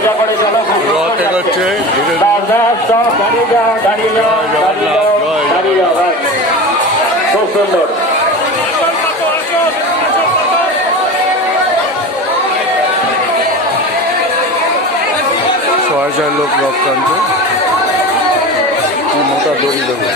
সোজা করে চলো, দাঁড়িয়ে যাও, দাঁড়িয়ে যাও, দাঁড়িয়ে যাও, দাঁড়িয়ে যাও, ভাই খুব সুন্দর। 6,000 লোক রথ টানছে, কি মোটা দড়ি দেবে।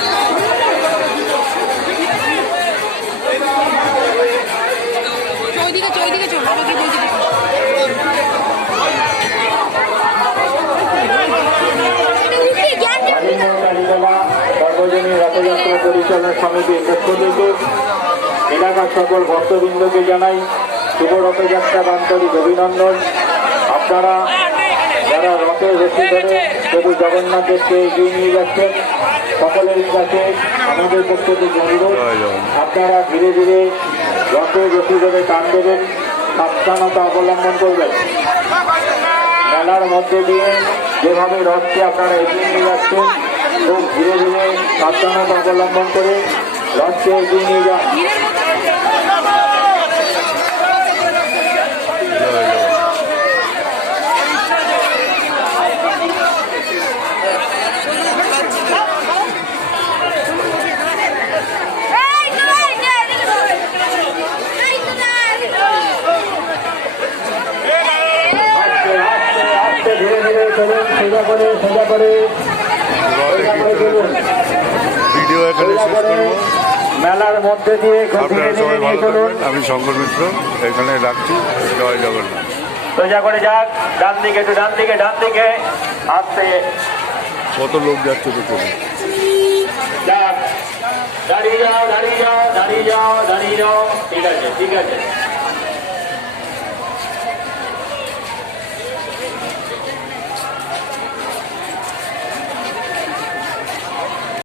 সর্বজনীন রথযাত্রা পরিচালনা সমিতির পক্ষ থেকে এলাকার সকল ভক্তবৃন্দকে জানাই শুভ রথযাত্রা আন্তরিক অভিনন্দন। আপনারা যারা রথের রশি ধরে প্রভু জগন্নাথ দেবকে এগিয়ে নিয়ে যাচ্ছেন, সকলের কাছে আমাদের পক্ষ থেকে অনুরোধ, আপনারা ধীরে ধীরে রথের রশি ধরে টান দেবেন, সাবধানতা অবলম্বন করবেন। মেলার মধ্যে দিয়ে যেভাবে রথকে আপনারা এগিয়ে নিয়ে যাচ্ছেন, খুব ধীরে ধীরে সাবধানতা অবলম্বন করে রথকে এগিয়ে নিয়ে যান। ধীরে ধীরে চলুন, সোজা করে সোজা করে ভিডিও এখানে শেষ করবো। মেলার মধ্যে দিয়ে আপনারা সবাই ভালো থাকবেন। আমি শঙ্কর মিত্র এখানে রাখছি। জয় জগন্নাথ। সোজা করে যাক, ডান দিকে একটু, ডান দিকে, ডান দিকে আসতে কত লোক যাচ্ছে দেখুন। যাক, দাঁড়িয়ে যাও, দাঁড়িয়ে যাও, দাঁড়িয়ে যাও, দাঁড়িয়ে যাও। ঠিক আছে, ঠিক আছে।